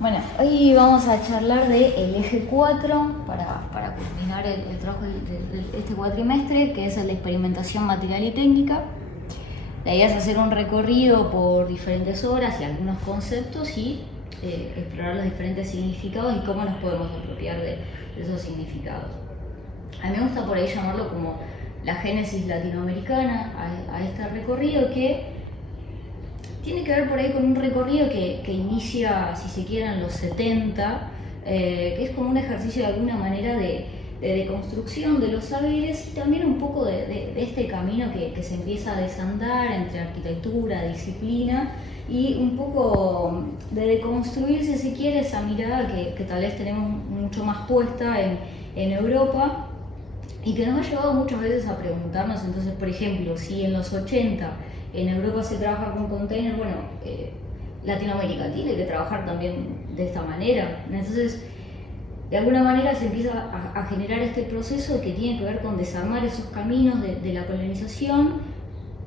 Bueno, hoy vamos a charlar del eje 4 para culminar el trabajo de este cuatrimestre, que es el de experimentación material y técnica. La idea es hacer un recorrido por diferentes obras y algunos conceptos y explorar los diferentes significados y cómo nos podemos apropiar de esos significados. A mí me gusta por ahí llamarlo como la génesis latinoamericana a este recorrido, que tiene que ver por ahí con un recorrido que inicia, si se quiere, en los 70, que es como un ejercicio de alguna manera de deconstrucción de los saberes y también un poco de este camino que se empieza a desandar entre arquitectura, disciplina y un poco de deconstruir, si se quiere, esa mirada que tal vez tenemos mucho más puesta en Europa y que nos ha llevado muchas veces a preguntarnos. Entonces, por ejemplo, si en los 80 en Europa se trabaja con containers, bueno, Latinoamérica tiene que trabajar también de esta manera. Entonces, de alguna manera se empieza a generar este proceso que tiene que ver con desarmar esos caminos de la colonización,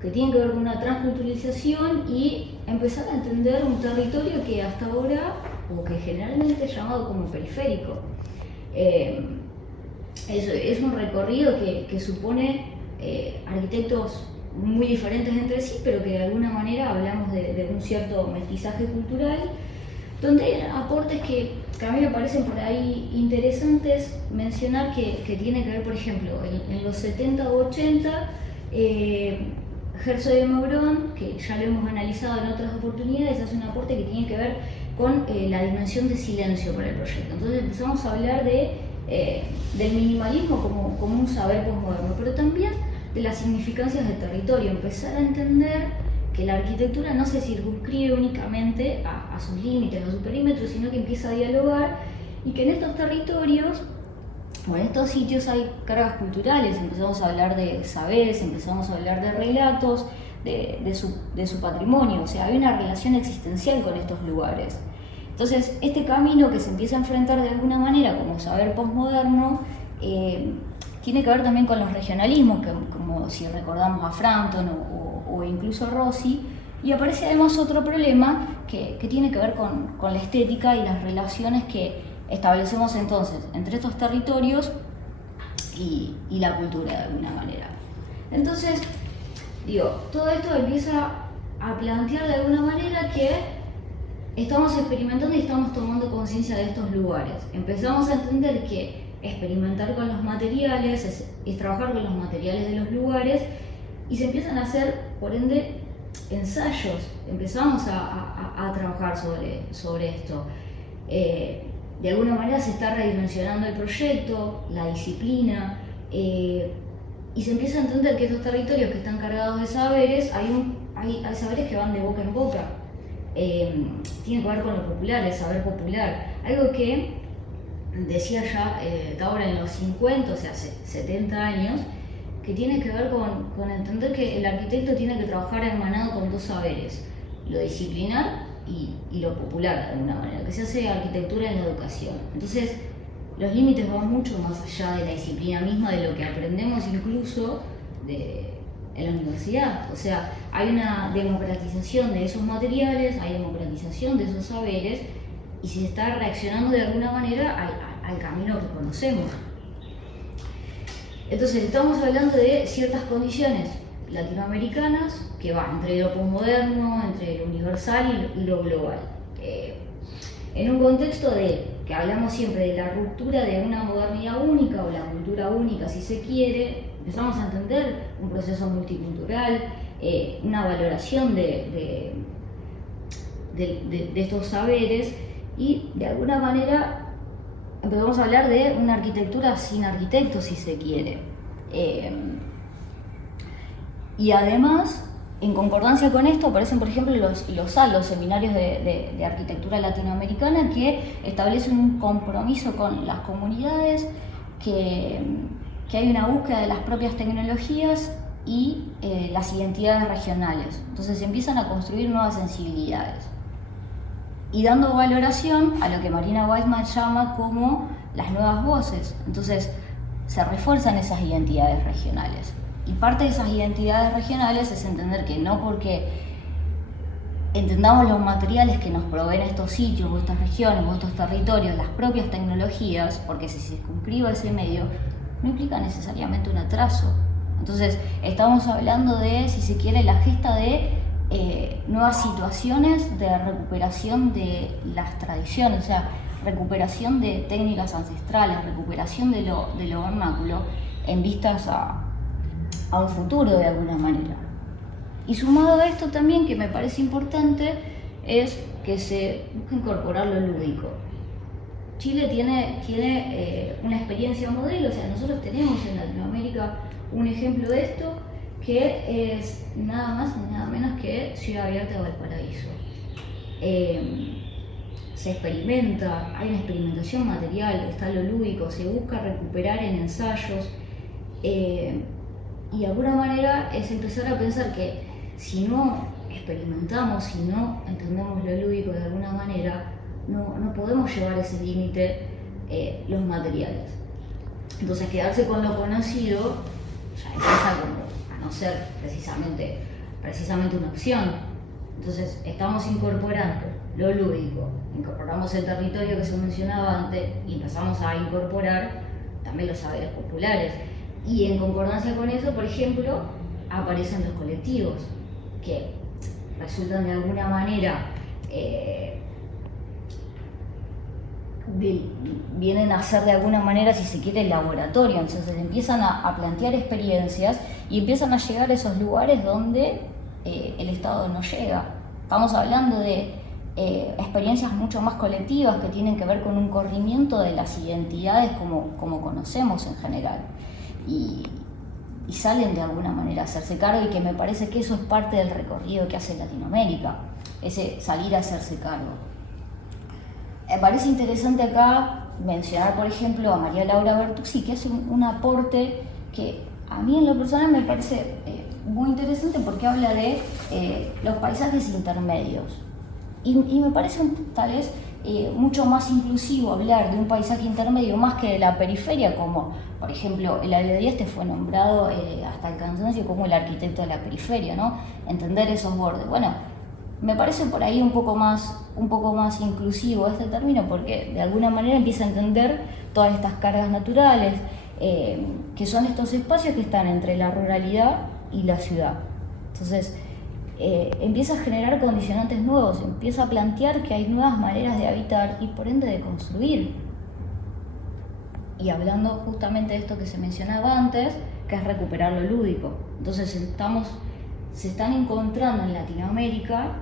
que tiene que ver con una transculturalización y empezar a entender un territorio que hasta ahora, o que generalmente es llamado como periférico. Es un recorrido que supone arquitectos muy diferentes entre sí, pero que de alguna manera hablamos de un cierto mestizaje cultural, donde hay aportes que a mí me parecen por ahí interesantes mencionar, que tiene que ver, por ejemplo, en los 70 o 80, Herzog de Meuron, que ya lo hemos analizado en otras oportunidades, hace un aporte que tiene que ver con la dimensión de silencio para el proyecto. Entonces empezamos a hablar del minimalismo como un saber posmoderno, pero también de las significancias del territorio, empezar a entender que la arquitectura no se circunscribe únicamente a sus límites, a sus perímetros, sino que empieza a dialogar y que en estos territorios o en estos sitios hay cargas culturales. Empezamos a hablar de saberes, empezamos a hablar de relatos, de su patrimonio, o sea, hay una relación existencial con estos lugares. Entonces, este camino que se empieza a enfrentar de alguna manera como saber posmoderno, tiene que ver también con los regionalismos, como si recordamos a Frampton o incluso a Rossi, y aparece además otro problema que tiene que ver con la estética y las relaciones que establecemos entonces entre estos territorios y la cultura de alguna manera. Entonces, todo esto empieza a plantear de alguna manera que estamos experimentando y estamos tomando conciencia de estos lugares. Empezamos a entender que experimentar con los materiales es trabajar con los materiales de los lugares, y se empiezan a hacer, por ende, ensayos. Empezamos a trabajar sobre esto. De alguna manera se está redimensionando el proyecto, la disciplina, y se empieza a entender que estos territorios que están cargados de saberes, hay saberes que van de boca en boca. Tiene que ver con lo popular, el saber popular, algo que decía ya Taura en los 50, o sea, hace 70 años, que tiene que ver con entender que el arquitecto tiene que trabajar hermanado con dos saberes, lo disciplinar y lo popular, de alguna manera, que se hace arquitectura en la educación. Entonces, los límites van mucho más allá de la disciplina misma, de lo que aprendemos incluso en la universidad. O sea, hay una democratización de esos materiales, hay democratización de esos saberes, y se está reaccionando de alguna manera al camino que conocemos. Entonces, estamos hablando de ciertas condiciones latinoamericanas que van entre lo posmoderno, entre lo universal y lo global. En un contexto que hablamos siempre de la ruptura de una modernidad única o la cultura única, si se quiere, empezamos a entender un proceso multicultural, una valoración de estos saberes, y de alguna manera empezamos a hablar de una arquitectura sin arquitectos, si se quiere. Y además, en concordancia con esto, aparecen, por ejemplo, los seminarios de arquitectura latinoamericana, que establecen un compromiso con las comunidades, que hay una búsqueda de las propias tecnologías y las identidades regionales. Entonces se empiezan a construir nuevas sensibilidades, y dando valoración a lo que Marina Weissman llama como las nuevas voces. Entonces se refuerzan esas identidades regionales, y parte de esas identidades regionales es entender que no porque entendamos los materiales que nos proveen estos sitios o estas regiones o estos territorios, las propias tecnologías, porque si se circunscribe ese medio, no implica necesariamente un atraso. Entonces, estamos hablando de, si se quiere, la gesta de nuevas situaciones de recuperación de las tradiciones, o sea, recuperación de técnicas ancestrales, recuperación de lo vernáculo en vistas a un futuro de alguna manera. Y sumado a esto también, que me parece importante, es que se busca incorporar lo lúdico. Chile tiene una experiencia modelo, o sea, nosotros tenemos en Latinoamérica un ejemplo de esto, que es nada más ni nada menos que Ciudad Abierta de Valparaíso. Se experimenta, hay una experimentación material, está lo lúdico, se busca recuperar en ensayos, y de alguna manera es empezar a pensar que si no experimentamos, si no entendemos lo lúdico de alguna manera, no podemos llevar ese límite los materiales. Entonces, quedarse con lo conocido ya empieza como a no ser precisamente una opción. Entonces, estamos incorporando lo lúdico, incorporamos el territorio que se mencionaba antes y empezamos a incorporar también los saberes populares. Y en concordancia con eso, por ejemplo, aparecen los colectivos, que resultan de alguna manera, vienen a ser de alguna manera, si se quiere, el laboratorio. Entonces empiezan a plantear experiencias y empiezan a llegar a esos lugares donde el Estado no llega. Estamos hablando de experiencias mucho más colectivas que tienen que ver con un corrimiento de las identidades como conocemos en general. Y salen de alguna manera a hacerse cargo, y que me parece que eso es parte del recorrido que hace Latinoamérica, ese salir a hacerse cargo. Me parece interesante acá mencionar, por ejemplo, a María Laura Bertuzzi, que hace un aporte que a mí en lo personal me parece muy interesante, porque habla de los paisajes intermedios. Y me parece tal vez mucho más inclusivo hablar de un paisaje intermedio más que de la periferia, como por ejemplo Eladio Dieste fue nombrado hasta el cansancio como el arquitecto de la periferia, ¿no? Entender esos bordes. Bueno, me parece por ahí un poco más inclusivo este término, porque de alguna manera empieza a entender todas estas cargas naturales, que son estos espacios que están entre la ruralidad y la ciudad. Entonces, empieza a generar condicionantes nuevos, empieza a plantear que hay nuevas maneras de habitar y por ende de construir. Y hablando justamente de esto que se mencionaba antes, que es recuperar lo lúdico. Entonces se están encontrando en Latinoamérica,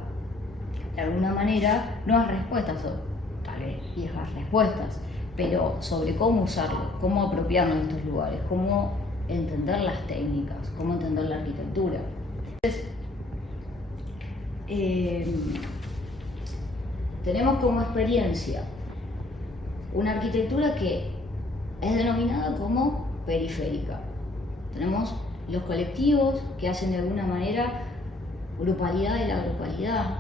de alguna manera, nuevas respuestas, o tal vez viejas respuestas, pero sobre cómo usarlo, cómo apropiarnos de estos lugares, cómo entender las técnicas, cómo entender la arquitectura. Entonces, tenemos como experiencia una arquitectura que es denominada como periférica. Tenemos los colectivos que hacen de alguna manera grupalidad de la grupalidad.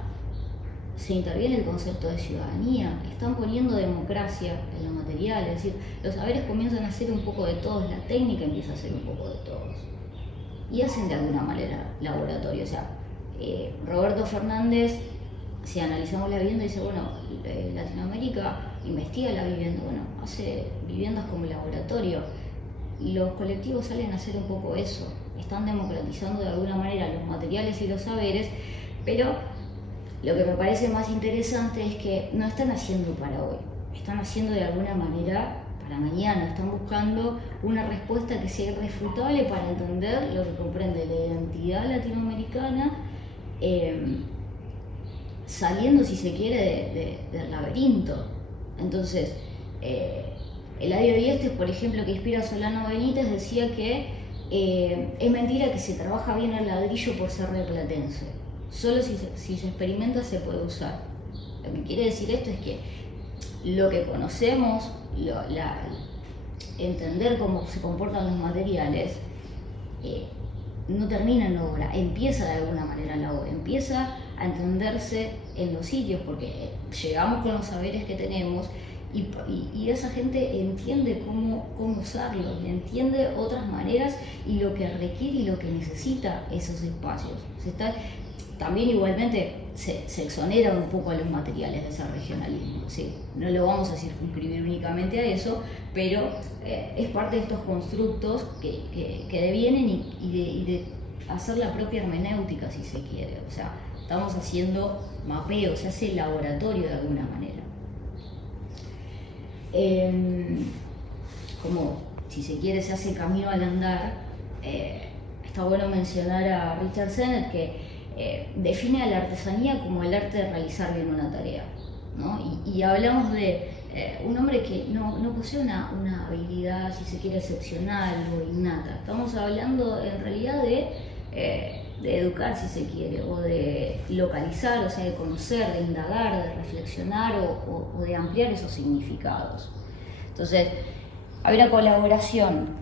Se interviene el concepto de ciudadanía, están poniendo democracia en lo material, es decir, los saberes comienzan a ser un poco de todos, la técnica empieza a ser un poco de todos. Y hacen de alguna manera laboratorio, o sea, Roberto Fernández, si analizamos la vivienda, dice, bueno, Latinoamérica investiga la vivienda, bueno, hace viviendas como laboratorio, y los colectivos salen a hacer un poco eso, están democratizando de alguna manera los materiales y los saberes, pero lo que me parece más interesante es que no están haciendo para hoy, están haciendo de alguna manera para mañana, están buscando una respuesta que sea irrefutable para entender lo que comprende la identidad latinoamericana, saliendo, si se quiere, del laberinto. Entonces, Eladio Dieste, por ejemplo, que inspira a Solano Benítez, decía que es mentira que se trabaja bien el ladrillo por ser replatense. Solo si se experimenta se puede usar. Lo que quiere decir esto es que lo que conocemos, entender cómo se comportan los materiales, no termina en la obra, empieza de alguna manera la obra, empieza a entenderse en los sitios, porque llegamos con los saberes que tenemos y esa gente entiende cómo usarlos, entiende otras maneras y lo que requiere y lo que necesita esos espacios. también igualmente se exonera un poco a los materiales de ese regionalismo, ¿sí? No lo vamos a circunscribir únicamente a eso, pero es parte de estos constructos que devienen y de hacer la propia hermenéutica, si se quiere. O sea, estamos haciendo mapeo, se hace laboratorio de alguna manera. Como, si se quiere, se hace camino al andar, está bueno mencionar a Richard Sennett, que define a la artesanía como el arte de realizar bien una tarea, ¿no? Y hablamos de un hombre que no posee una habilidad, si se quiere, excepcional o innata. Estamos hablando en realidad de educar, si se quiere, o de localizar, o sea, de conocer, de indagar, de reflexionar o de ampliar esos significados. Entonces, hay una colaboración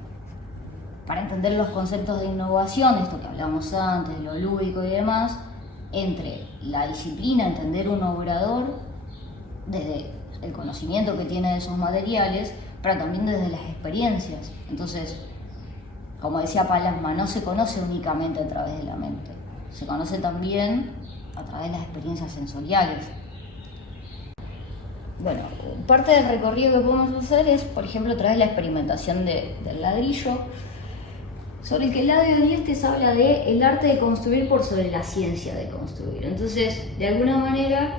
para entender los conceptos de innovación, esto que hablamos antes, de lo lúdico y demás, entre la disciplina, entender un obrador desde el conocimiento que tiene de esos materiales, pero también desde las experiencias. Entonces, como decía Palasma, no se conoce únicamente a través de la mente, se conoce también a través de las experiencias sensoriales. Bueno, parte del recorrido que podemos hacer es, por ejemplo, a través de la experimentación del ladrillo, sobre el que Eladio Diestes habla de el arte de construir por sobre la ciencia de construir. Entonces, de alguna manera,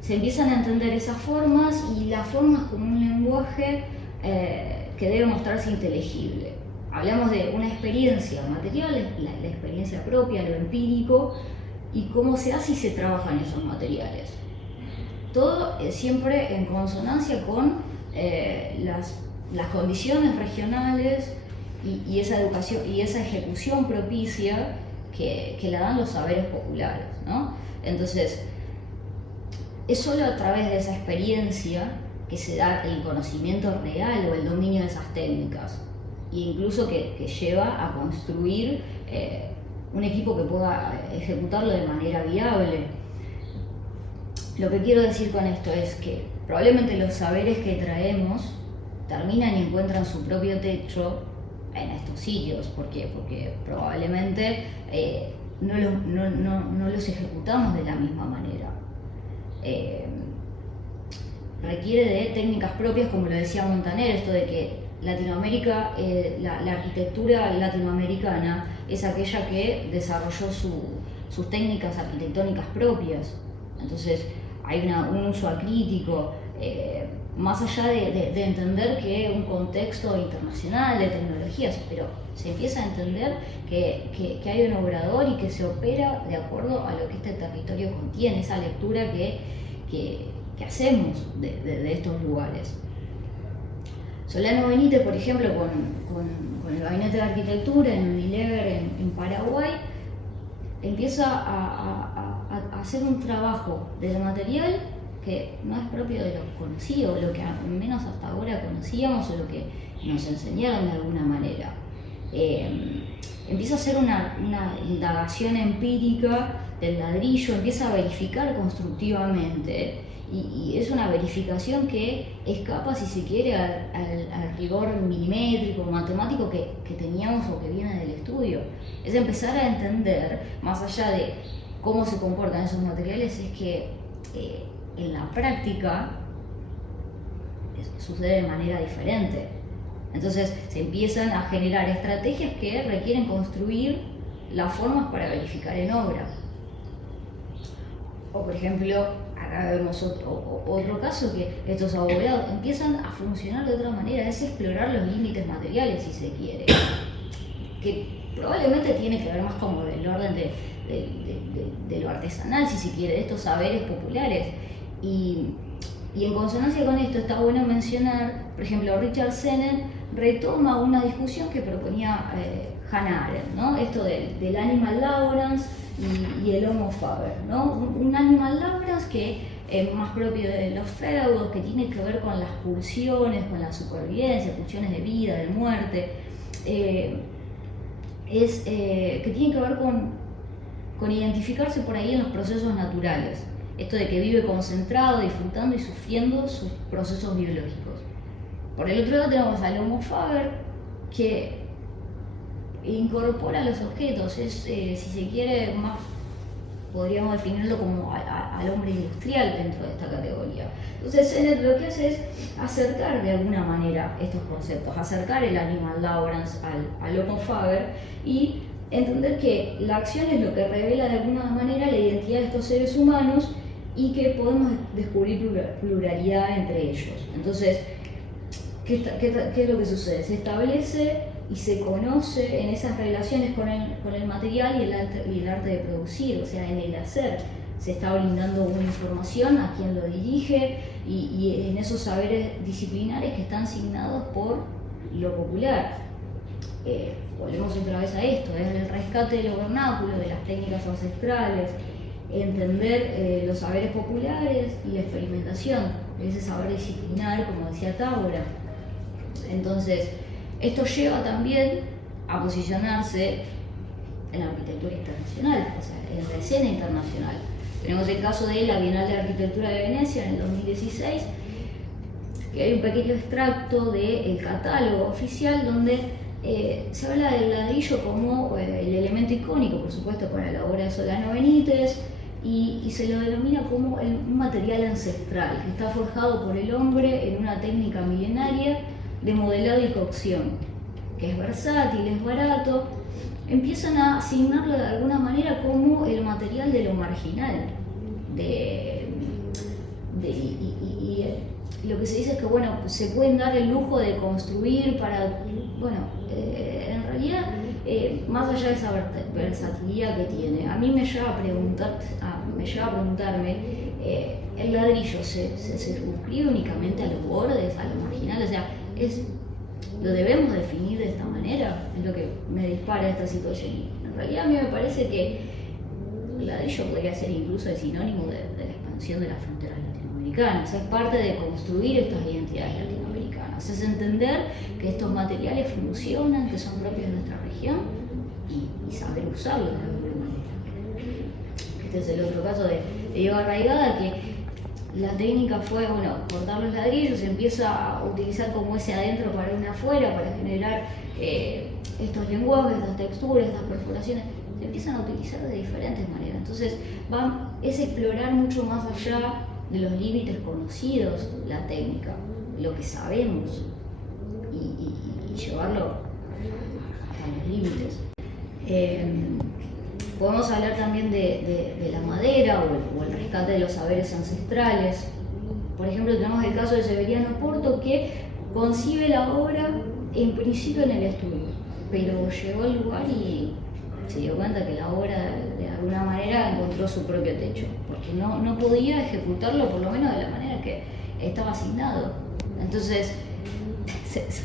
se empiezan a entender esas formas y las formas como un lenguaje que debe mostrarse inteligible. Hablamos de una experiencia material, la experiencia propia, lo empírico, y cómo se hace y se trabajan esos materiales. Todo siempre en consonancia con las condiciones regionales y esa educación y esa ejecución propicia que la dan los saberes populares, ¿no? Entonces, es solo a través de esa experiencia que se da el conocimiento real o el dominio de esas técnicas, e incluso que lleva a construir un equipo que pueda ejecutarlo de manera viable. Lo que quiero decir con esto es que probablemente los saberes que traemos terminan y encuentran su propio techo en estos sitios. ¿Por qué? Porque probablemente no los ejecutamos de la misma manera. Requiere de técnicas propias, como lo decía Montaner, esto de que Latinoamérica, la arquitectura latinoamericana es aquella que desarrolló sus técnicas arquitectónicas propias. Entonces hay un uso acrítico, más allá de entender que un contexto internacional de tecnologías, pero se empieza a entender que hay un obrador y que se opera de acuerdo a lo que este territorio contiene, esa lectura que hacemos de estos lugares. Solano Benítez, por ejemplo, con el Gabinete de Arquitectura en Unilever en Paraguay, empieza a hacer un trabajo del material que no es propio de lo conocido, lo que al menos hasta ahora conocíamos o lo que nos enseñaron de alguna manera. Empieza a hacer una indagación empírica del ladrillo, empieza a verificar constructivamente, y es una verificación que escapa, si se quiere, al rigor milimétrico, matemático que teníamos o que viene del estudio. Es empezar a entender, más allá de cómo se comportan esos materiales, es que en la práctica sucede de manera diferente. Entonces se empiezan a generar estrategias que requieren construir las formas para verificar en obra. O por ejemplo, acá vemos otro caso, que estos abovedados empiezan a funcionar de otra manera, es explorar los límites materiales, si se quiere, que probablemente tiene que ver más como del orden de lo artesanal, si se quiere, de estos saberes populares. Y en consonancia con esto está bueno mencionar, por ejemplo, Richard Sennett retoma una discusión que proponía Hannah Arendt, ¿no? Esto del animal laborans y el homo faber, ¿no? Un animal laborans que es más propio de los feudos, que tiene que ver con las pulsiones, con la supervivencia, pulsiones de vida, de muerte, que tiene que ver con identificarse por ahí en los procesos naturales. Esto de que vive concentrado, disfrutando y sufriendo sus procesos biológicos. Por el otro lado tenemos al homo faber, que incorpora los objetos, es, si se quiere, más podríamos definirlo como al hombre industrial dentro de esta categoría. Entonces Sennett lo que hace es acercar de alguna manera estos conceptos, acercar el animal laborance al Homo faber y entender que la acción es lo que revela de alguna manera la identidad de estos seres humanos y que podemos descubrir pluralidad entre ellos. Entonces, ¿qué es lo que sucede? Se establece y se conoce en esas relaciones con el material y el arte de producir, o sea, en el hacer. Se está brindando una información a quien lo dirige y en esos saberes disciplinares que están asignados por lo popular. Volvemos otra vez a esto, es el rescate de lo vernáculo, de las técnicas ancestrales, entender los saberes populares y la experimentación, ese saber disciplinar, como decía Tábora. Entonces, esto lleva también a posicionarse en la arquitectura internacional, o sea, en la escena internacional. Tenemos el caso de la Bienal de Arquitectura de Venecia en el 2016, que hay un pequeño extracto del catálogo oficial donde se habla del ladrillo como el elemento icónico, por supuesto, para la obra de Solano Benítez, y se lo denomina como un material ancestral, que está forjado por el hombre en una técnica milenaria de modelado y cocción, que es versátil, es barato. Empiezan a asignarlo de alguna manera como el material de lo marginal. Lo que se dice es que bueno, se pueden dar el lujo de construir para, bueno, en realidad, más allá de esa versatilidad que tiene, a mí me lleva a preguntarme, ¿el ladrillo se circunscribe únicamente a los bordes, a lo marginal? O sea, ¿lo debemos definir de esta manera? Es lo que me dispara esta situación. En realidad a mí me parece que el ladrillo podría ser incluso el sinónimo de la expansión de las fronteras latinoamericanas. Es parte de construir estas identidades latinoamericanas. Es entender que estos materiales funcionan, que son propios de nuestra región y saber usarlos de alguna manera. Este es el otro caso de Diego Arraigada, que la técnica fue, bueno, cortar los ladrillos, se empieza a utilizar como ese adentro para un afuera, para generar estos lenguajes, estas texturas, estas perforaciones, se empiezan a utilizar de diferentes maneras. Entonces, es explorar mucho más allá de los límites conocidos, la técnica, lo que sabemos, y llevarlo hasta los límites. Podemos hablar también de la madera o el rescate de los saberes ancestrales. Por ejemplo, tenemos el caso de Severiano Porto, que concibe la obra en principio en el estudio, pero llegó al lugar y se dio cuenta que la obra de alguna manera encontró su propio techo, porque no podía ejecutarlo por lo menos de la manera que estaba asignado. Entonces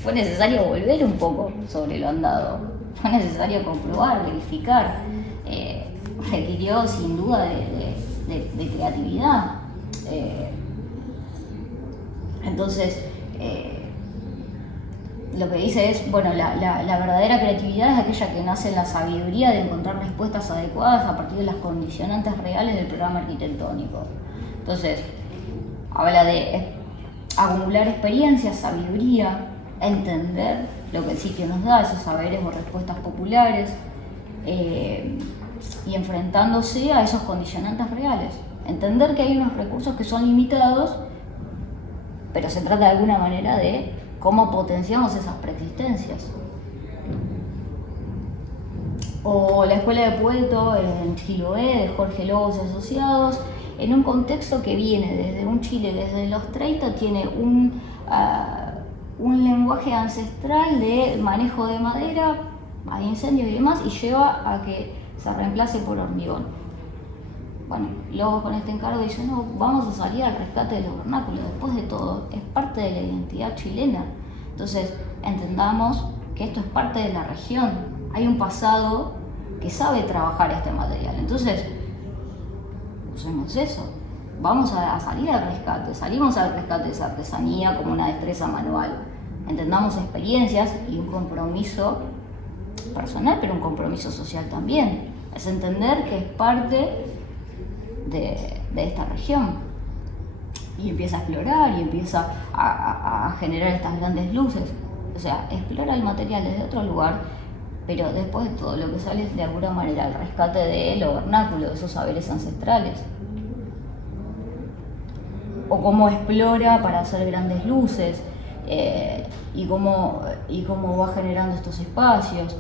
fue necesario volver un poco sobre lo andado, fue necesario comprobar, verificar. Requirió sin duda de creatividad. Entonces, lo que dice es, bueno, la verdadera creatividad es aquella que nace en la sabiduría de encontrar respuestas adecuadas a partir de las condicionantes reales del programa arquitectónico. Entonces, habla de acumular experiencias, sabiduría, entender lo que el sitio nos da, esos saberes o respuestas populares, y enfrentándose a esos condicionantes reales. Entender que hay unos recursos que son limitados, pero se trata de alguna manera de cómo potenciamos esas preexistencias. O la Escuela de Puerto en Chiloé, de Jorge Lobos y Asociados, en un contexto que viene desde un Chile desde los 30, tiene un lenguaje ancestral de manejo de madera, hay incendios y demás, y lleva a que se reemplace por hormigón. Bueno, luego con este encargo dice, no, vamos a salir al rescate de los vernáculos. Después de todo, es parte de la identidad chilena. Entonces, entendamos que esto es parte de la región. Hay un pasado que sabe trabajar este material. Entonces, usemos eso. Vamos a salir al rescate. Salimos al rescate de esa artesanía como una destreza manual. Entendamos experiencias y un compromiso personal, pero un compromiso social también. Es entender que es parte de esta región. Y empieza a explorar y empieza a generar estas grandes luces. O sea, explora el material desde otro lugar, pero después todo lo que sale es de alguna manera el rescate de lo vernáculo, de esos saberes ancestrales. O cómo explora para hacer grandes luces, y cómo va generando estos espacios.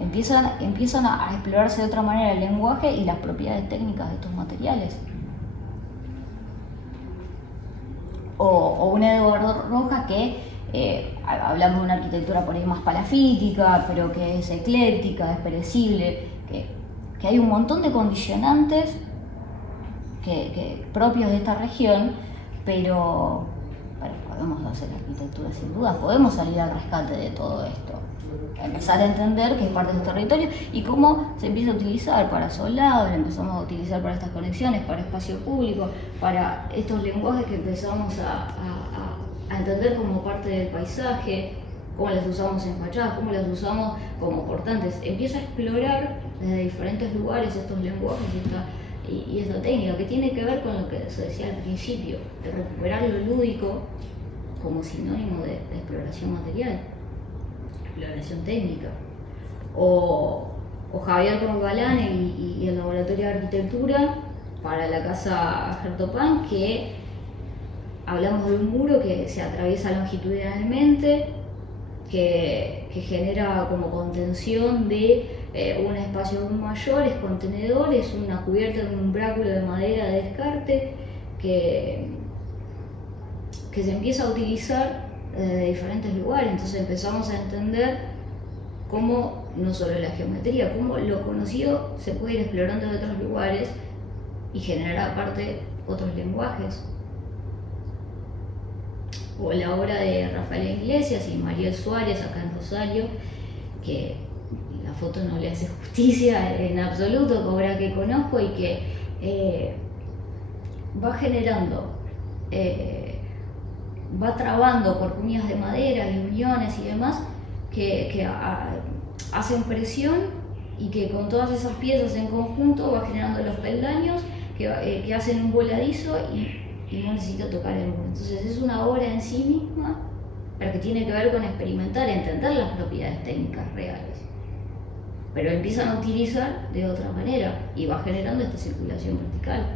Empiezan a explorarse de otra manera el lenguaje y las propiedades técnicas de estos materiales. O un Eduardo Rojas que hablamos de una arquitectura por ahí más palafítica, pero que es ecléctica, es perecible, que hay un montón de condicionantes propios de esta región, pero podemos hacer arquitectura sin duda, podemos salir al rescate de todo esto, empezar a entender que es parte de estos territorios y cómo se empieza a utilizar para soldados, empezamos a utilizar para estas conexiones, para espacio público, para estos lenguajes que empezamos a entender como parte del paisaje, cómo las usamos en fachadas, cómo las usamos como portantes. Empieza a explorar desde diferentes lugares estos lenguajes y esta técnica que tiene que ver con lo que se decía al principio, de recuperar lo lúdico como sinónimo de exploración material, exploración técnica. O Javier Corbalán y el Laboratorio de Arquitectura para la Casa Gertopan, que hablamos de un muro que se atraviesa longitudinalmente, que genera como contención de un espacio aún mayor, es contenedor, es una cubierta de un umbráculo de madera de descarte que se empieza a utilizar de diferentes lugares. Entonces empezamos a entender cómo no solo la geometría, cómo lo conocido se puede ir explorando de otros lugares y generar aparte otros lenguajes. O la obra de Rafael Iglesias y Mariel Suárez acá en Rosario, que la foto no le hace justicia en absoluto, obra que conozco y que va generando, va trabando por cuñas de madera y uniones y demás que hacen presión y que con todas esas piezas en conjunto va generando los peldaños que hacen un voladizo y no necesita tocar el muro. Entonces es una obra en sí misma, pero que tiene que ver con experimentar, entender las propiedades técnicas reales. Pero empiezan a utilizar de otra manera y va generando esta circulación vertical.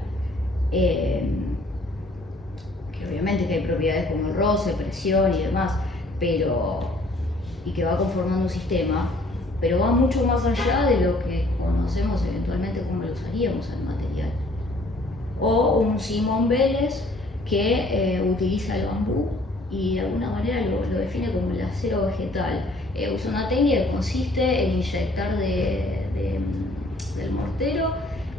Que obviamente que hay propiedades como el roce, presión y demás, y que va conformando un sistema, pero va mucho más allá de lo que conocemos eventualmente como lo usaríamos al material. O un Simón Vélez que utiliza el bambú y de alguna manera lo define como el acero vegetal. Usa una técnica que consiste en inyectar del mortero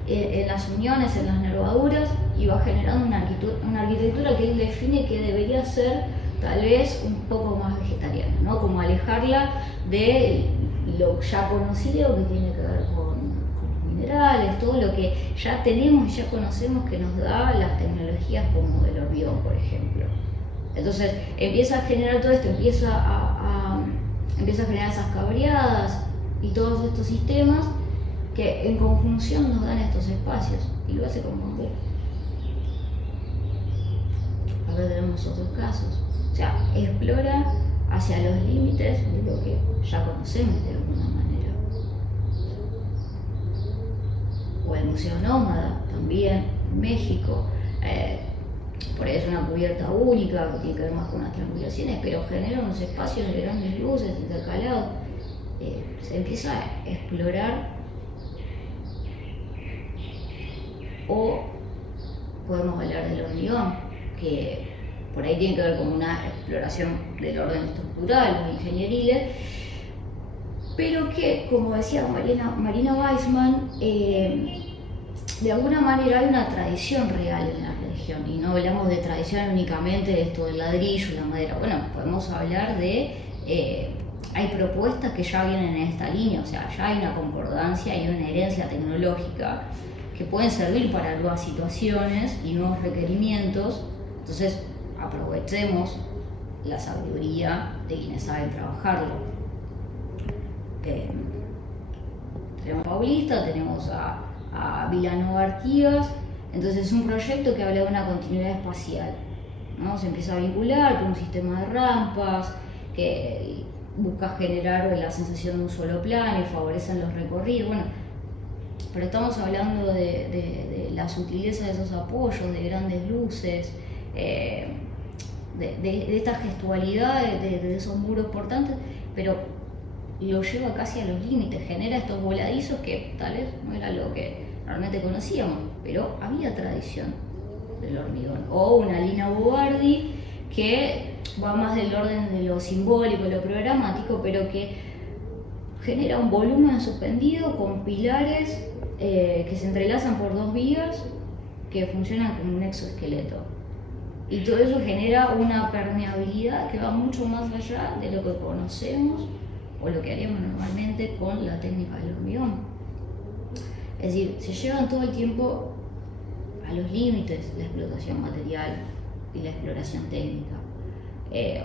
en las uniones, en las nervaduras, y va generando una arquitectura que él define que debería ser tal vez un poco más vegetariana, ¿no? Como alejarla de lo ya conocido que tiene que ver con minerales, todo lo que ya tenemos y ya conocemos que nos da las tecnologías como el hormigón, por ejemplo. Entonces empieza a generar todo esto, empieza a generar esas cabreadas y todos estos sistemas que en conjunción nos dan estos espacios, y lo hace con bambú. Acá tenemos otros casos, o sea, explora hacia los límites de lo que ya conocemos de alguna manera. O el Museo Nómada, también en México, por ahí es una cubierta única que tiene que ver más con las triangulaciones, pero genera unos espacios de grandes luces intercalados. Se empieza a explorar. O podemos hablar del hormigón, que por ahí tiene que ver con una exploración del orden estructural o ingenieriles, pero que, como decía Marina Weissman, de alguna manera hay una tradición real en la región, y no hablamos de tradición únicamente de esto del ladrillo y la madera. Bueno, podemos hablar de hay propuestas que ya vienen en esta línea, o sea, ya hay una concordancia y una herencia tecnológica que pueden servir para nuevas situaciones y nuevos requerimientos. Entonces aprovechemos la sabiduría de quienes saben trabajarlo. Tenemos a Paulista, tenemos a Vilanova Artigas. Entonces es un proyecto que habla de una continuidad espacial, ¿no? Se empieza a vincular con un sistema de rampas busca generar la sensación de un solo plano y favorecen los recorridos. Bueno, pero estamos hablando de la sutileza de esos apoyos, de grandes luces, de esta gestualidad, de esos muros portantes, pero lo lleva casi a los límites, genera estos voladizos que tal vez no era lo que realmente conocíamos, pero había tradición del hormigón. O una Lina Bobardi que va más del orden de lo simbólico, lo programático, pero que genera un volumen suspendido con pilares que se entrelazan por dos vías que funcionan como un exoesqueleto. Y todo eso genera una permeabilidad que va mucho más allá de lo que conocemos o lo que haríamos normalmente con la técnica del hormigón. Es decir, se llevan todo el tiempo a los límites la explotación material y la exploración técnica.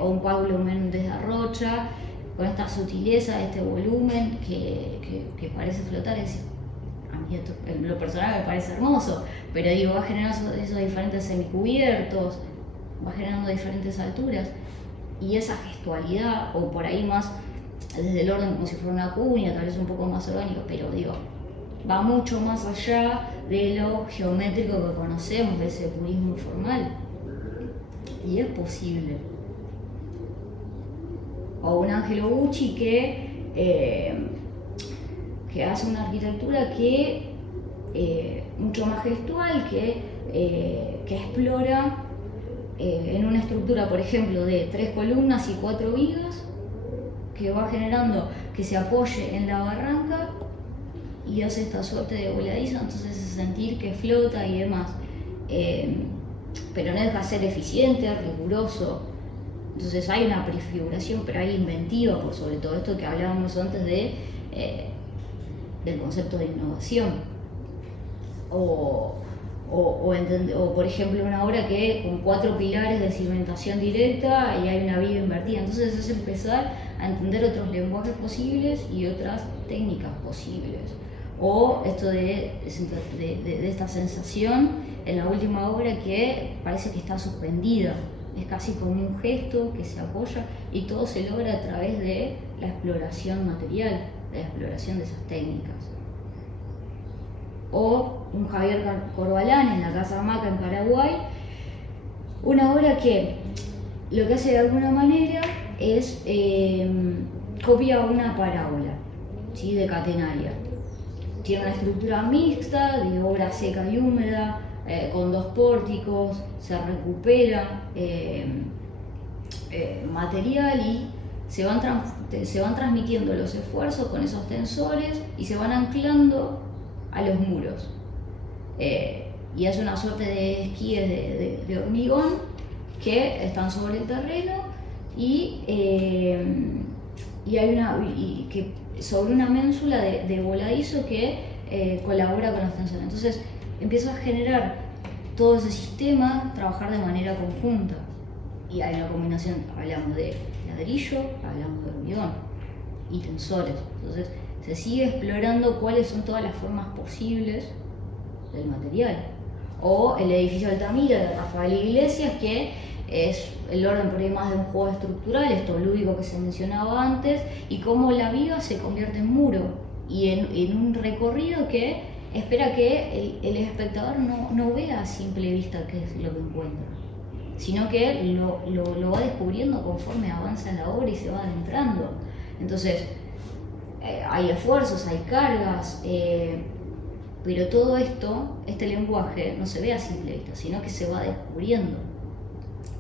O un Pablo Méndez de Rocha con esta sutileza, este volumen que parece flotar. Es, a mí esto, en lo personal me parece hermoso, pero digo, va generando esos diferentes semicubiertos, va generando diferentes alturas, y esa gestualidad, o por ahí más desde el orden como si fuera una cuña, tal vez un poco más orgánico, pero digo, va mucho más allá de lo geométrico que conocemos, de ese purismo informal. Y es posible. O un Angelo Bucci que hace una arquitectura que mucho más gestual, que explora en una estructura, por ejemplo, de 3 columnas y 4 vigas, que va generando que se apoye en la barranca y hace esta suerte de voladizo, entonces es sentir que flota y demás. Pero no deja de ser eficiente, riguroso. Entonces hay una prefiguración, pero hay inventiva, por sobre todo esto que hablábamos antes del concepto de innovación. O por ejemplo una obra que con 4 pilares de cimentación directa y hay una viga invertida. Entonces es empezar a entender otros lenguajes posibles y otras técnicas posibles. O esto de esta sensación en la última obra que parece que está suspendida. Es casi como un gesto que se apoya y todo se logra a través de la exploración material, de la exploración de esas técnicas. O un Javier Corbalán en la Casa Hamaca en Paraguay, una obra que lo que hace de alguna manera es copia una parábola, ¿sí? De catenaria. Tiene una estructura mixta de obra seca y húmeda, con 2 pórticos, se recupera material y se van transmitiendo los esfuerzos con esos tensores y se van anclando a los muros. Y hace una suerte de esquíes de hormigón que están sobre el terreno y que sobre una ménsula de voladizo que colabora con los tensores. Entonces empieza a generar todo ese sistema, trabajar de manera conjunta. Y hay una combinación, hablamos de ladrillo, hablamos de hormigón y tensores. Entonces se sigue explorando cuáles son todas las formas posibles del material. O el edificio Altamira de Rafael Iglesias, que es el orden por ahí más de un juego estructural, esto lúdico que se mencionaba antes, y cómo la viga se convierte en muro y en un recorrido que espera que el espectador no vea a simple vista qué es lo que encuentra, sino que lo va descubriendo conforme avanza en la obra y se va adentrando. Entonces, hay esfuerzos, hay cargas, pero todo esto, este lenguaje, no se ve a simple vista, sino que se va descubriendo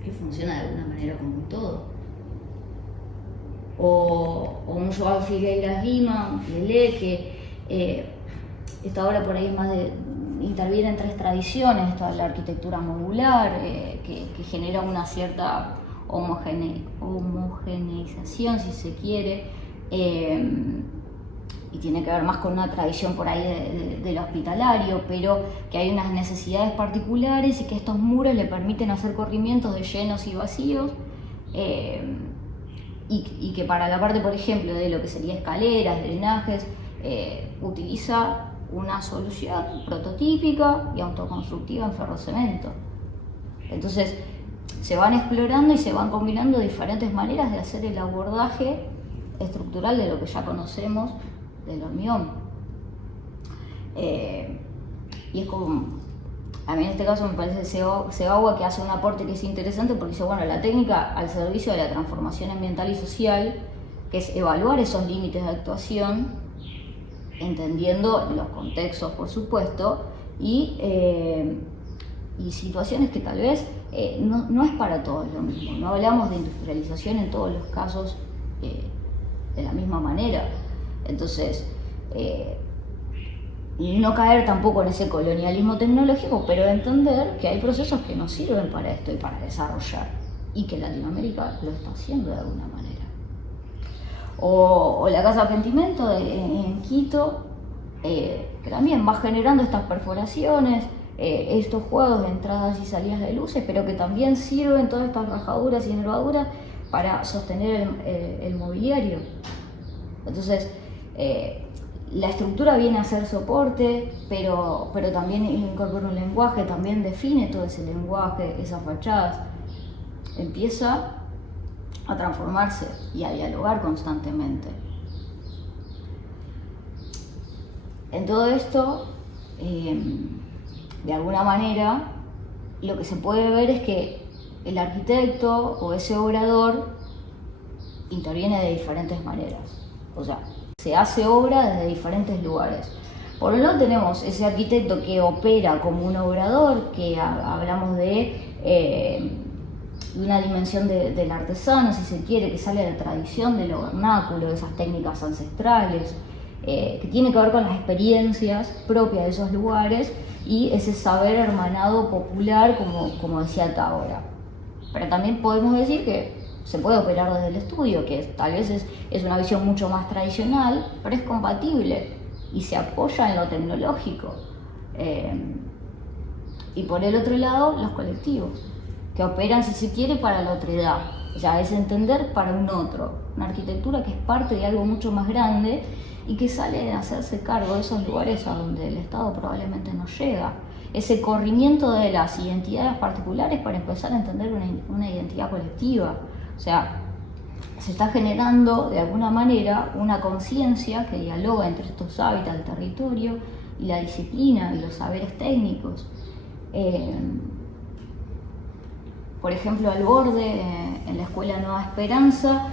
y funciona de alguna manera como un todo. O un Joao Figueiras Lima, Lelé, que esta obra por ahí más interviene en 3 tradiciones, toda la arquitectura modular, que genera una cierta homogeneización, si se quiere, y tiene que ver más con una tradición por ahí del hospitalario, pero que hay unas necesidades particulares y que estos muros le permiten hacer corrimientos de llenos y vacíos, y que para la parte, por ejemplo, de lo que sería escaleras, drenajes, utiliza una solución prototípica y autoconstructiva en ferrocemento. Entonces se van explorando y se van combinando diferentes maneras de hacer el abordaje estructural de lo que ya conocemos del hormigón. Y es como, a mí en este caso me parece Segawa que hace un aporte que es interesante porque dice, bueno, la técnica al servicio de la transformación ambiental y social, que es evaluar esos límites de actuación, entendiendo los contextos, por supuesto, y situaciones que tal vez no es para todos lo mismo. No hablamos de industrialización en todos los casos de la misma manera. Entonces, no caer tampoco en ese colonialismo tecnológico, pero entender que hay procesos que nos sirven para esto y para desarrollar, y que Latinoamérica lo está haciendo de alguna manera. O la Casa Argentimento en Quito, que también va generando estas perforaciones, estos juegos de entradas y salidas de luces, pero que también sirven todas estas rajaduras y nervaduras para sostener el mobiliario. Entonces, la estructura viene a ser soporte, pero también incorpora un lenguaje, también define todo ese lenguaje, esas fachadas. Empieza a transformarse y a dialogar constantemente. En todo esto, de alguna manera, lo que se puede ver es que el arquitecto o ese obrador interviene de diferentes maneras. O sea, se hace obra desde diferentes lugares. Por un lado tenemos ese arquitecto que opera como un obrador, que hablamos de una dimensión del artesano, si se quiere, que sale de la tradición, de lo vernáculo, de esas técnicas ancestrales, que tiene que ver con las experiencias propias de esos lugares y ese saber hermanado popular, como decía Tábora. Pero también podemos decir que se puede operar desde el estudio, que tal vez es una visión mucho más tradicional, pero es compatible y se apoya en lo tecnológico. Y por el otro lado, los colectivos, que operan, si se quiere, para la otredad. O sea, es entender para un otro, una arquitectura que es parte de algo mucho más grande y que sale a hacerse cargo de esos lugares a donde el Estado probablemente no llega. Ese corrimiento de las identidades particulares para empezar a entender una identidad colectiva. O sea, se está generando de alguna manera una conciencia que dialoga entre estos hábitats del territorio y la disciplina y los saberes técnicos. Por ejemplo, Al Borde, en la Escuela Nueva Esperanza,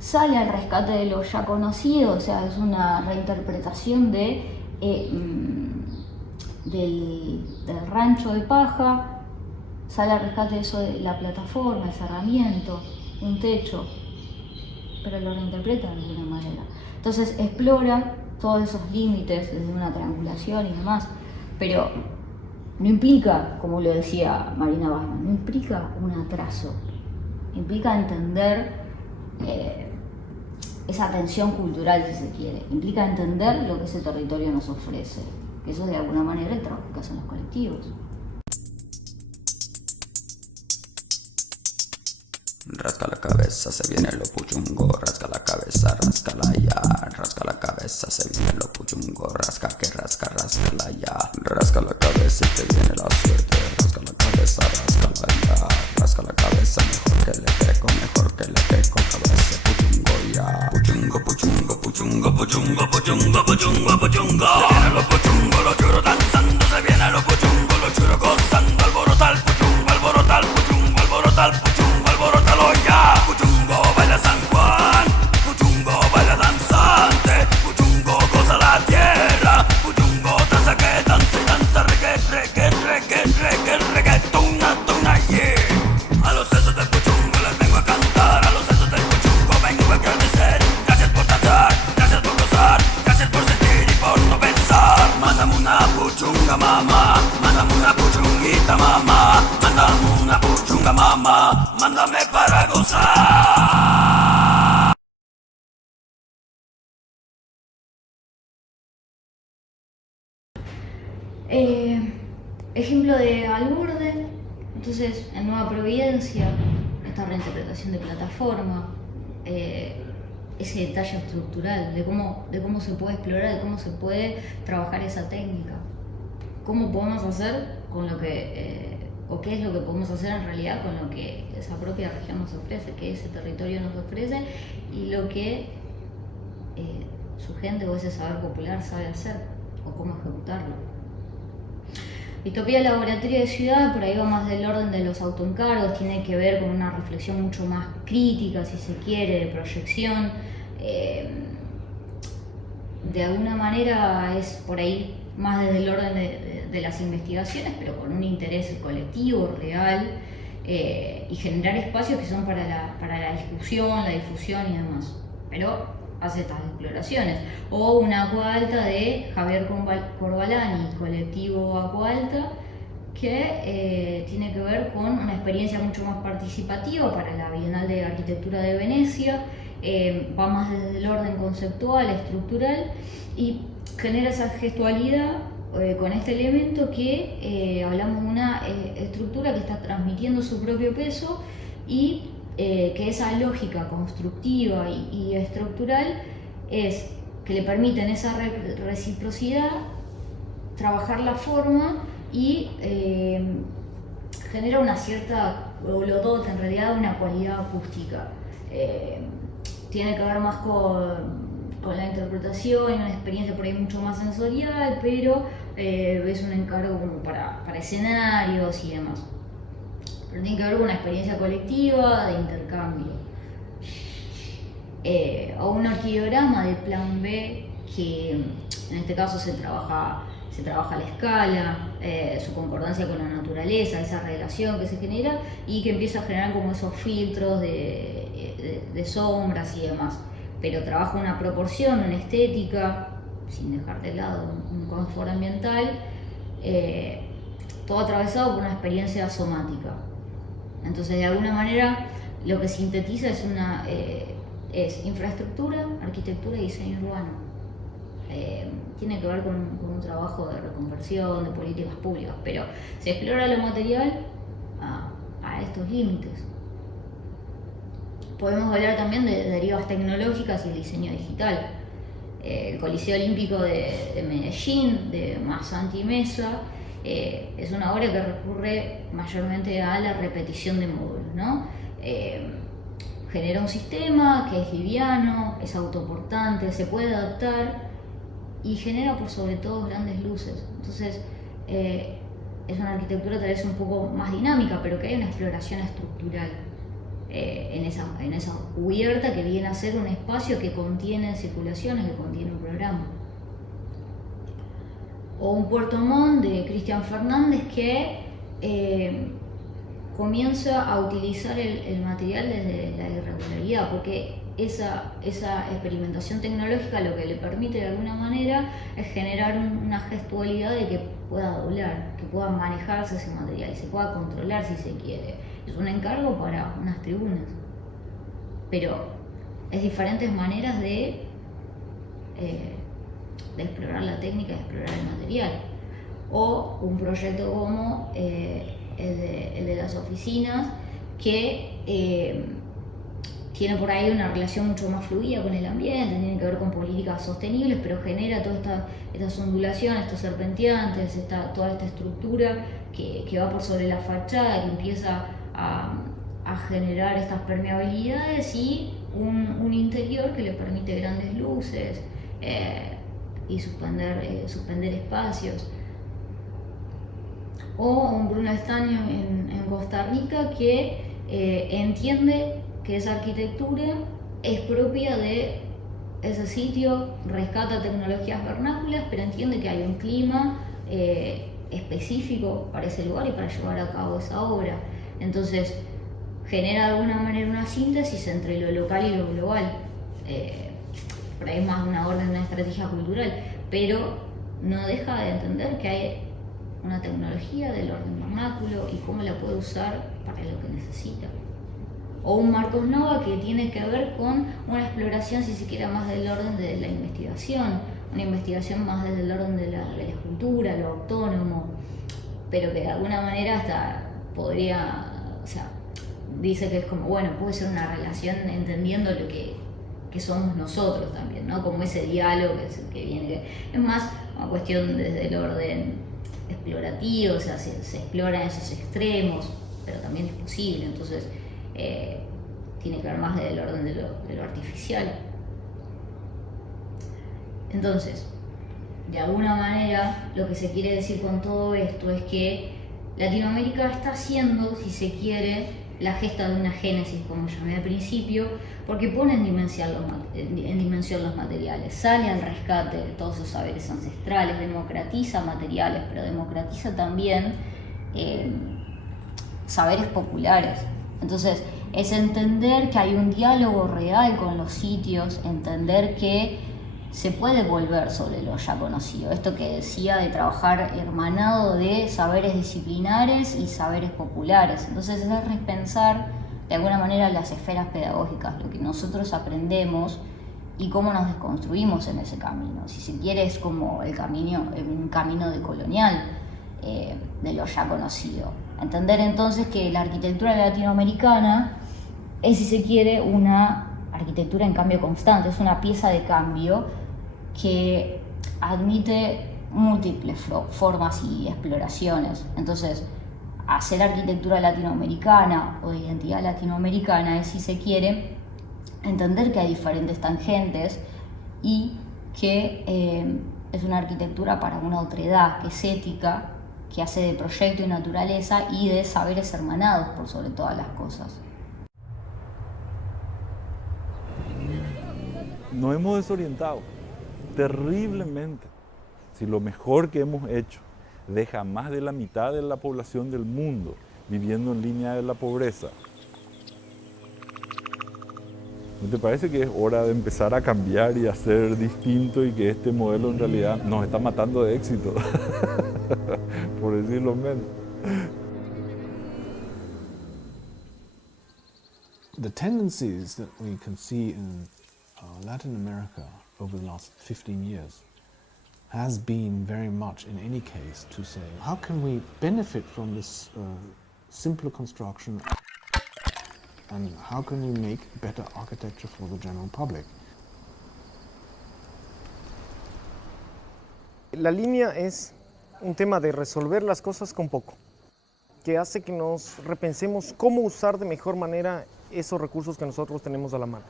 sale al rescate de lo ya conocido, o sea, es una reinterpretación del rancho de paja, sale al rescate de eso de la plataforma, el cerramiento, un techo, pero lo reinterpreta de alguna manera. Entonces explora todos esos límites desde una triangulación y demás, pero no implica, como lo decía Marina Bachmann, no implica un atraso, implica entender esa tensión cultural, si se quiere, implica entender lo que ese territorio nos ofrece, que eso es de alguna manera el trabajo que hacen los colectivos. Rasca la cabeza, se viene lo puchungo, rasca la cabeza, rascala ya, rasca la cabeza, se viene lo puchungo, rasca que rasca, rascala ya, rasca la cabeza y te viene la suerte, rasca la cabeza, rascala ya, rasca la cabeza, mejor que le queco, cabeza, puchungo ya, puchungo, puchungo, puchungo, puchungo, puchungo, puchungo, puchungo, se viene lo puchungo, lo churo danzando, se viene lo puchungo, lo churo gozando, alborota el puchungo, alborota el puchungo, alborota el puchungo. Alborótalo ya, Puchungo baila San Juan, Puchungo baila danzante, Puchungo goza la tierra, Puchungo danza que danza y danza, reggaetona, yeah. A los sesos del Puchungo les vengo a cantar, a los sesos del Puchungo vengo a agradecer. Gracias por danzar, gracias por gozar, gracias por sentir y por no pensar. Mándame una puchunga mamá, mándame una puchunguita mamá, mándame una puchunga mamá, mándame para gozar. Ejemplo de Al Borde, entonces en Nueva Providencia, esta reinterpretación de plataforma, ese detalle estructural de cómo se puede explorar, de cómo se puede trabajar esa técnica, cómo podemos hacer con lo que, o qué es lo que podemos hacer en realidad con lo que esa propia región nos ofrece, que ese territorio nos ofrece, y lo que su gente o ese saber popular sabe hacer o cómo ejecutarlo. Distopía laboratoria de ciudad, por ahí va más del orden de los autoencargos, tiene que ver con una reflexión mucho más crítica, si se quiere, de proyección. De alguna manera es por ahí más desde el orden de las investigaciones, pero con un interés colectivo, real, y generar espacios que son para la discusión, la difusión y demás. Pero hace estas exploraciones. O una Agua Alta de Javier Corbalán y colectivo Agua Alta, que tiene que ver con una experiencia mucho más participativa para la Bienal de Arquitectura de Venecia. Va más desde el orden conceptual, estructural, y genera esa gestualidad con este elemento que hablamos de una estructura que está transmitiendo su propio peso y que esa lógica constructiva y estructural es que le permiten esa reciprocidad, trabajar la forma y genera una cierta, o lo dota en realidad, una cualidad acústica. Tiene que ver más con la interpretación y una experiencia por ahí mucho más sensorial, pero es un encargo como para escenarios y demás. Pero tiene que ver con una experiencia colectiva de intercambio. O un arqueograma de plan B, que en este caso se trabaja a la escala, su concordancia con la naturaleza, esa relación que se genera y que empieza a generar como esos filtros de sombras y demás. Pero trabaja una proporción, una estética, sin dejar de lado un confort ambiental, todo atravesado por una experiencia somática. Entonces, de alguna manera, lo que sintetiza es infraestructura, arquitectura y diseño urbano. Tiene que ver con un trabajo de reconversión, de políticas públicas, pero se explora lo material a estos límites. Podemos hablar también de derivas tecnológicas y el diseño digital. El Coliseo Olímpico de Medellín, de Masanti Mesa, es una obra que recurre mayormente a la repetición de módulos, ¿no? Genera un sistema que es liviano, es autoportante, se puede adaptar y genera por sobre todo grandes luces. Entonces es una arquitectura tal vez un poco más dinámica, pero que hay una exploración estructural en esa cubierta que viene a ser un espacio que contiene circulaciones, que contiene un programa. O un Puerto Montt de Cristian Fernández que comienza a utilizar el material desde la irregularidad, porque esa experimentación tecnológica lo que le permite de alguna manera es generar una gestualidad de que pueda doblar, que pueda manejarse ese material, se pueda controlar si se quiere. Es un encargo para unas tribunas, pero es diferentes maneras de explorar la técnica, de explorar el material. O un proyecto como el de las oficinas, que tiene por ahí una relación mucho más fluida con el ambiente, tiene que ver con políticas sostenibles, pero genera todas estas ondulaciones, estos serpenteantes, toda esta estructura que va por sobre la fachada, que empieza a generar estas permeabilidades y un interior que le permite grandes luces y suspender espacios. O un Bruno Estaño en Costa Rica que entiende que esa arquitectura es propia de ese sitio, rescata tecnologías vernáculas, pero entiende que hay un clima específico para ese lugar y para llevar a cabo esa obra. Entonces genera de alguna manera una síntesis entre lo local y lo global. Por ahí es más una orden, una estrategia cultural, pero no deja de entender que hay una tecnología del orden vernáculo y cómo la puede usar para lo que necesita. O un Marcos Nova que tiene que ver con una exploración, si se quiere, más del orden de la investigación, una investigación más desde el orden de la escultura, lo autónomo, pero que de alguna manera hasta podría, o sea, dice que es como, bueno, puede ser una relación entendiendo lo que somos nosotros también, ¿no? Como ese diálogo que viene, es más una cuestión desde el orden explorativo, o sea, se exploran esos extremos, pero también es posible, entonces tiene que ver más del orden de lo artificial. Entonces, de alguna manera, lo que se quiere decir con todo esto es que Latinoamérica está haciendo, si se quiere, la gesta de una génesis, como llamé al principio, porque pone en dimensión los materiales, sale al rescate de todos esos saberes ancestrales, democratiza materiales, pero democratiza también saberes populares. Entonces, es entender que hay un diálogo real con los sitios, entender que se puede volver sobre lo ya conocido. Esto que decía de trabajar hermanado de saberes disciplinares y saberes populares. Entonces es repensar de alguna manera las esferas pedagógicas, lo que nosotros aprendemos y cómo nos desconstruimos en ese camino. Si se quiere, es como un camino decolonial de lo ya conocido. Entender entonces que la arquitectura latinoamericana es, si se quiere, una arquitectura en cambio constante, es una pieza de cambio que admite múltiples formas y exploraciones. Entonces, hacer arquitectura latinoamericana o de identidad latinoamericana es, si se quiere, entender que hay diferentes tangentes y que es una arquitectura para una otredad, que es ética, que hace de proyecto y naturaleza y de saberes hermanados por sobre todas las cosas. Nos hemos desorientado terriblemente. Si lo mejor que hemos hecho deja más de la mitad de la población del mundo viviendo en línea de la pobreza, ¿no te parece que es hora de empezar a cambiar y a ser distinto y que este modelo en realidad nos está matando de éxito? Por decirlo menos. The tendencies that we can see in Latin America over the last 15 years has been very much, in any case, to say, how can we benefit from this simpler construction and how can we make better architecture for the general public? La línea es un tema de resolver las cosas con poco, que hace que nos repensemos cómo usar de mejor manera esos recursos que nosotros tenemos a la mano.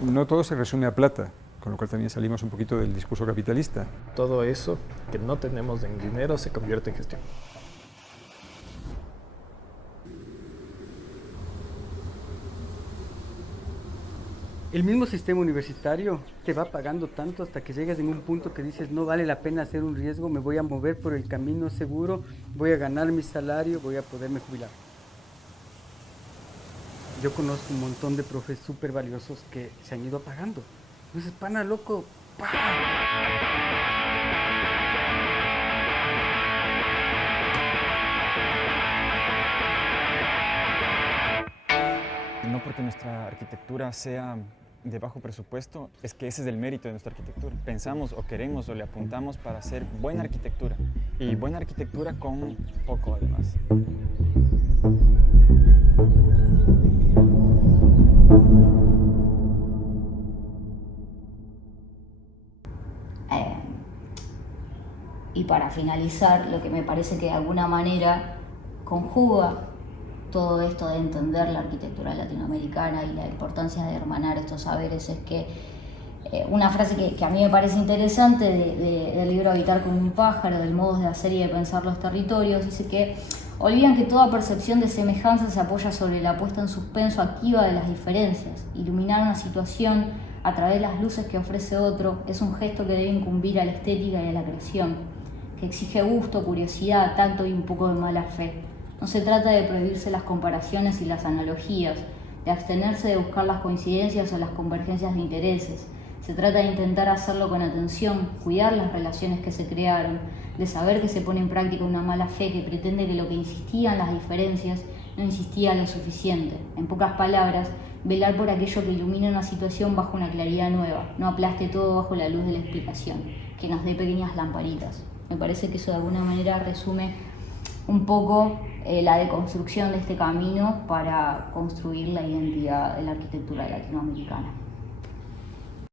No todo se resume a plata, con lo cual también salimos un poquito del discurso capitalista. Todo eso que no tenemos en dinero se convierte en gestión. El mismo sistema universitario te va pagando tanto hasta que llegas en un punto que dices no vale la pena hacer un riesgo, me voy a mover por el camino seguro, voy a ganar mi salario, voy a poderme jubilar. Yo conozco un montón de profes súper valiosos que se han ido apagando. Entonces, pana loco, ¡pah! No porque nuestra arquitectura sea de bajo presupuesto, es que ese es el mérito de nuestra arquitectura. Pensamos o queremos o le apuntamos para hacer buena arquitectura. Y buena arquitectura con poco, además. Y para finalizar, lo que me parece que de alguna manera conjuga todo esto de entender la arquitectura latinoamericana y la importancia de hermanar estos saberes es que una frase que a mí me parece interesante del libro Habitar como un pájaro, del modo de hacer y de pensar los territorios, dice que olvidan que toda percepción de semejanza se apoya sobre la puesta en suspenso activa de las diferencias. Iluminar una situación a través de las luces que ofrece otro es un gesto que debe incumbir a la estética y a la creación, que exige gusto, curiosidad, tacto y un poco de mala fe. No se trata de prohibirse las comparaciones y las analogías, de abstenerse de buscar las coincidencias o las convergencias de intereses. Se trata de intentar hacerlo con atención, cuidar las relaciones que se crearon, de saber que se pone en práctica una mala fe que pretende que lo que insistía en las diferencias no insistía lo suficiente. En pocas palabras, velar por aquello que ilumina una situación bajo una claridad nueva, no aplaste todo bajo la luz de la explicación, que nos dé pequeñas lamparitas. Me parece que eso de alguna manera resume un poco la deconstrucción de este camino para construir la identidad de la arquitectura latinoamericana.